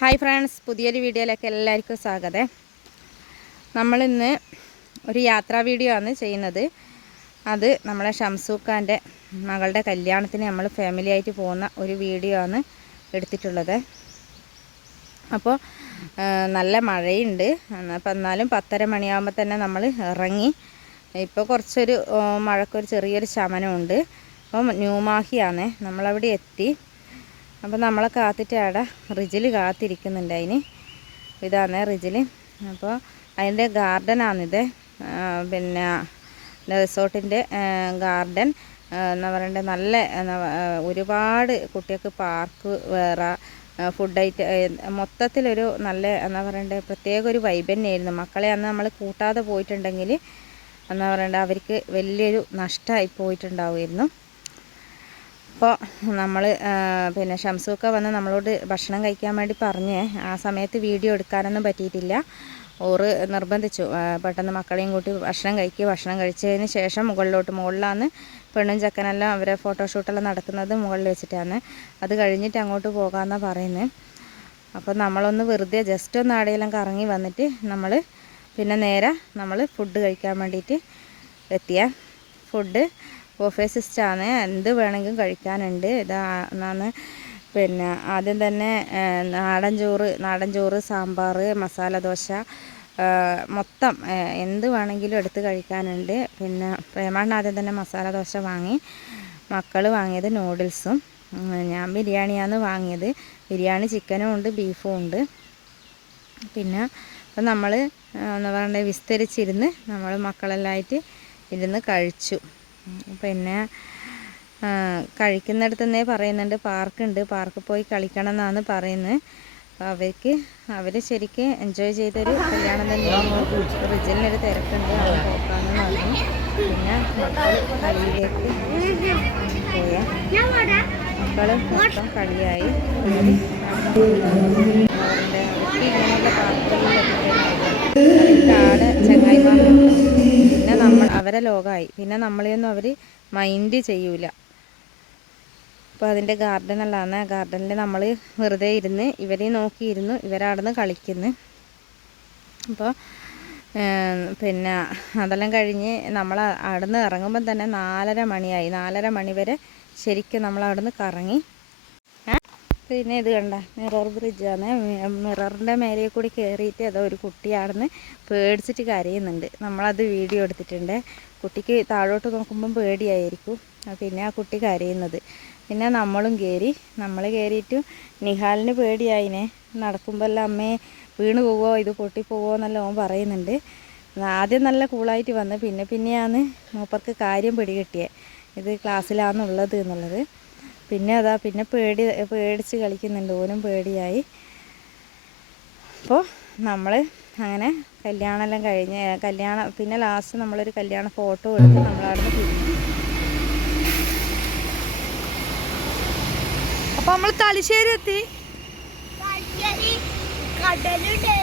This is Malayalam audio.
ഹായ് ഫ്രണ്ട്സ്, പുതിയൊരു വീഡിയോയിലേക്ക് എല്ലാവർക്കും സ്വാഗതം. നമ്മളിന്ന് ഒരു യാത്രാ വീഡിയോ ആണ് ചെയ്യുന്നത്. അത് നമ്മളെ ഷംസൂഖാൻ്റെ മകളുടെ കല്യാണത്തിന് നമ്മൾ ഫാമിലി ആയിട്ട് പോകുന്ന ഒരു വീഡിയോ ആണ് എടുത്തിട്ടുള്ളത്. അപ്പോൾ നല്ല മഴയുണ്ട്. അപ്പോൾ എന്നാലും 10:30 മണിയാകുമ്പോൾ തന്നെ നമ്മൾ ഇറങ്ങി. ഇപ്പോൾ കുറച്ചൊരു മഴക്കൊരു ചെറിയൊരു ശമനമുണ്ട്. അപ്പം ന്യൂമാഹിയാണ്, നമ്മളവിടെ എത്തി. അപ്പോൾ നമ്മളെ കാത്തിട്ട് അവിടെ റിജിൽ കാത്തിരിക്കുന്നുണ്ട്. അതിന് ഇതാണ് റിജിൽ. അപ്പോൾ അതിൻ്റെ ഗാർഡനാണിത്. പിന്നെ റിസോർട്ടിൻ്റെ ഗാർഡൻ എന്താ പറയണ്ടത്, നല്ല ഒരുപാട് കുട്ടികൾക്ക് പാർക്ക് വേറെ ഫുഡ് മൊത്തത്തിലൊരു നല്ല എന്താ പറയണ്ടത് പ്രത്യേക ഒരു വൈബ് തന്നെയായിരുന്നു. മക്കളെ അന്ന് നമ്മൾ കൂട്ടാതെ പോയിട്ടുണ്ടെങ്കിൽ എന്താ പറയണ്ടത് അവർക്ക് വലിയൊരു നഷ്ടമായി പോയിട്ടുണ്ടാവുമായിരുന്നു. അപ്പോൾ നമ്മൾ പിന്നെ ഷംസൂക്ക വന്ന് നമ്മളോട് ഭക്ഷണം കഴിക്കാൻ വേണ്ടി പറഞ്ഞേ, ആ സമയത്ത് വീഡിയോ എടുക്കാനൊന്നും പറ്റിയിട്ടില്ല. ഓറ് നിർബന്ധിച്ചു പെട്ടെന്ന് മക്കളെയും കൂട്ടി ഭക്ഷണം കഴിക്കുക. ഭക്ഷണം കഴിച്ചതിന് ശേഷം മുകളിലാണ് പെണ്ണും ചെക്കനെല്ലാം അവരെ ഫോട്ടോഷൂട്ടെല്ലാം നടക്കുന്നത് മുകളിൽ വെച്ചിട്ടാണ്. അത് കഴിഞ്ഞിട്ട് അങ്ങോട്ട് പോകാമെന്നാണ് പറയുന്നത്. അപ്പോൾ നമ്മളൊന്ന് വെറുതെ ജസ്റ്റ് ഒന്ന് ആടെയെല്ലാം കറങ്ങി വന്നിട്ട് നമ്മൾ പിന്നെ നേരെ നമ്മൾ ഫുഡ് കഴിക്കാൻ വേണ്ടിയിട്ട് എത്തിയ. ഫുഡ് ബൊഫേ സിസ്റ്റമാണ്, എന്ത് വേണമെങ്കിലും കഴിക്കാനുണ്ട്. ഇതാണ് പിന്നെ ആദ്യം തന്നെ നാടൻ ചോറ്, സാമ്പാർ, മസാല ദോശ, മൊത്തം എന്ത് വേണമെങ്കിലും എടുത്ത് കഴിക്കാനുണ്ട്. പിന്നെ പ്രേമാണ് ആദ്യം തന്നെ മസാല ദോശ വാങ്ങി. മക്കൾ വാങ്ങിയത് നൂഡിൽസും, ഞാൻ ബിരിയാണിയാണ് വാങ്ങിയത്. ബിരിയാണി ചിക്കനും ഉണ്ട്, ബീഫും ഉണ്ട്. പിന്നെ അപ്പം നമ്മൾ എന്താ പറയണ്ടത് വിസ്തരിച്ചിരുന്ന് നമ്മൾ മക്കളെല്ലാമായിട്ട് ഇരുന്ന് കഴിച്ചു. പിന്നെ കഴിക്കുന്നിടത്ത് തന്നെ പറയുന്നുണ്ട് പാർക്കുണ്ട്, പാർക്കിൽ പോയി കളിക്കണം എന്നാണ് പറയുന്നത്. അപ്പോൾ അവർ ശരിക്കും എൻജോയ് ചെയ്തൊരു കല്യാണം തന്നെയാണ്. റിജിലിനൊരു തിരക്കുണ്ട്, അവൻ പോക്കാമെന്ന് പറഞ്ഞു. പിന്നെ മക്കൾ കളിയിലേക്ക് പോയ മക്കൾ മൊത്തം കളിയായി. അവരുടെ ഇങ്ങനെയുള്ള പാർക്കുകളിലൊക്കെ ആടെ ചങ്ങായിമാർ. പിന്നെ നമ്മൾ അവരെ ലോകമായി. പിന്നെ നമ്മളെയൊന്നും അവർ മൈൻഡ് ചെയ്യൂല. അപ്പോൾ അതിൻ്റെ ഗാർഡനല്ലാണ്. ഗാർഡനിൽ നമ്മൾ വെറുതെ ഇരുന്ന് ഇവരെ നോക്കിയിരുന്നു. ഇവരവിടുന്ന് കളിക്കുന്നു. അപ്പോൾ പിന്നെ അതെല്ലാം കഴിഞ്ഞ് നമ്മൾ അവിടുന്ന് ഇറങ്ങുമ്പം തന്നെ 4:30 മണിയായി. 4:30 മണി വരെ ശരിക്കും നമ്മൾ അവിടുന്ന് കറങ്ങി. പിന്നെ ഇത് കണ്ട മിറർ ബ്രിഡ്ജാണ്. മിററിൻ്റെ മേലെ കൂടി കയറിയിട്ട് അതോ ഒരു കുട്ടിയാണെന്ന് പേടിച്ചിട്ട് കരയുന്നുണ്ട്. നമ്മളത് വീഡിയോ എടുത്തിട്ടുണ്ട്. കുട്ടിക്ക് താഴോട്ട് നോക്കുമ്പം പേടിയായിരിക്കും. പിന്നെ ആ കുട്ടി കരയുന്നത്. പിന്നെ നമ്മളും നമ്മൾ കയറിയിട്ട് നിഹാലിന് പേടിയായിനെ. നടക്കുമ്പോൾ എല്ലാം അമ്മയെ വീണ് പോവോ, ഇത് പൊട്ടിപ്പോവോ എന്നെല്ലാം ഓൻ പറയുന്നുണ്ട്. ആദ്യം നല്ല കൂളായിട്ട് വന്ന് പിന്നെയാണ് മൂപ്പർക്ക് കാര്യം പിടികിട്ടിയത്, ഇത് ക്ലാസ്സിലാണെന്നുള്ളത് എന്നുള്ളത്. പിന്നെ പേടിച്ച് കളിക്കുന്നുണ്ട്. ഓനും പേടിയായി. അപ്പോൾ നമ്മൾ അങ്ങനെ കല്യാണമെല്ലാം കഴിഞ്ഞ് പിന്നെ ലാസ്റ്റ് നമ്മളൊരു കല്യാണ ഫോട്ടോ എടുത്ത് നമ്മളവിടുന്ന് പിരിഞ്ഞു. അപ്പോൾ നമ്മൾ തലശ്ശേരി എത്തി. കടലുണ്ട്.